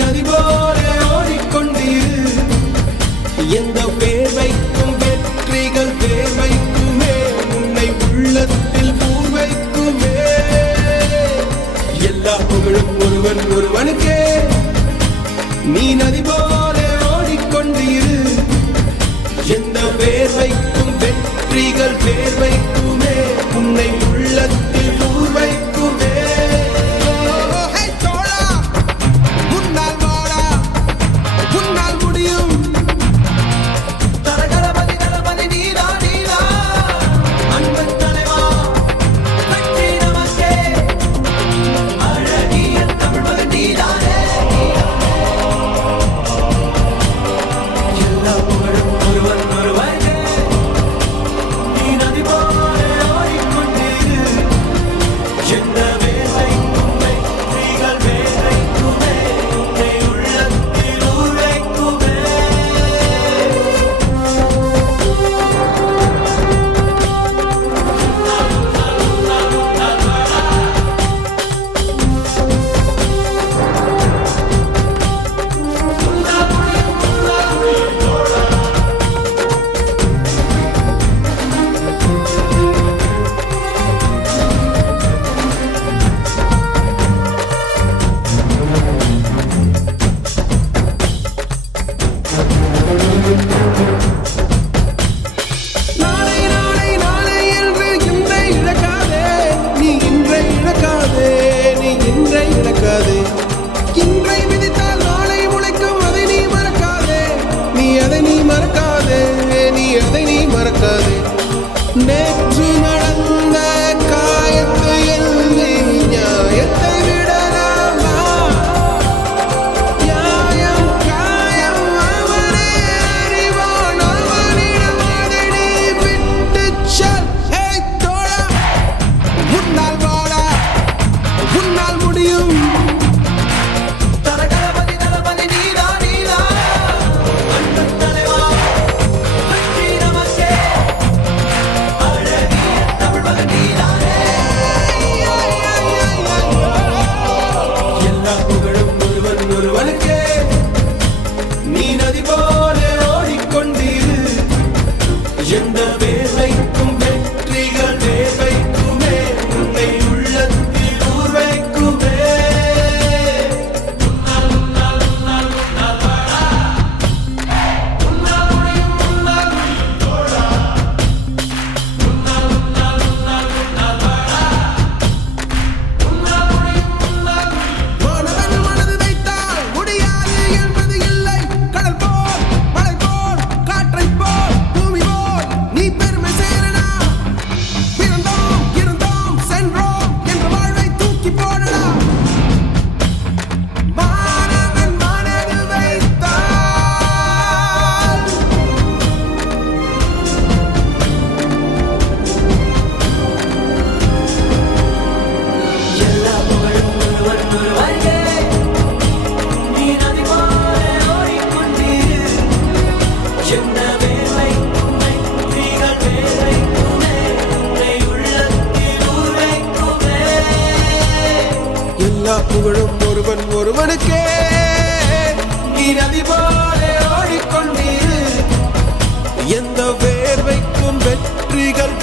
நதி போல ஓடிக்கொண்டீரு. எந்த வேர்வைக்கும் வெற்றிகள் வேர்வைக்குமே, உன்னை உள்ளத்தில் பூர்வைக்குமே. எல்லா புகழும் ஒருவன் ஒருவனுக்கே. நீ நதி போல ஓடிக்கொண்டீரு. எந்த வேர்வைக்கும் வெற்றிகள் வேர்வைக்குமே, உன்னை உள்ளத்தில் பூர்வைக்குமே. நேற்று நடந்த காயத்தை எழுதி நியாயத்தை விடலாமா? நியாயம் காயம் அவனே அறிவான், அவனிடம் அதை நீ விட்டுச் செல். தோழா, உன்னால் வாழ உன்னால் முடியும். நீ நதி போல ஓடிக்கொண்டீரு. எந்த வேர்வைக்கும் வெற்றிகள் வேர்வைக்குமே, உன்னை உள்ளத்தில் ஊர்வைக்குமே. எல்லா புகழும் ஒருவன் ஒருவனுக்கே. நீ நதி போல ஓடிக்கொண்டீரு. எந்த வேர்வைக்கும் வெற்றிகள்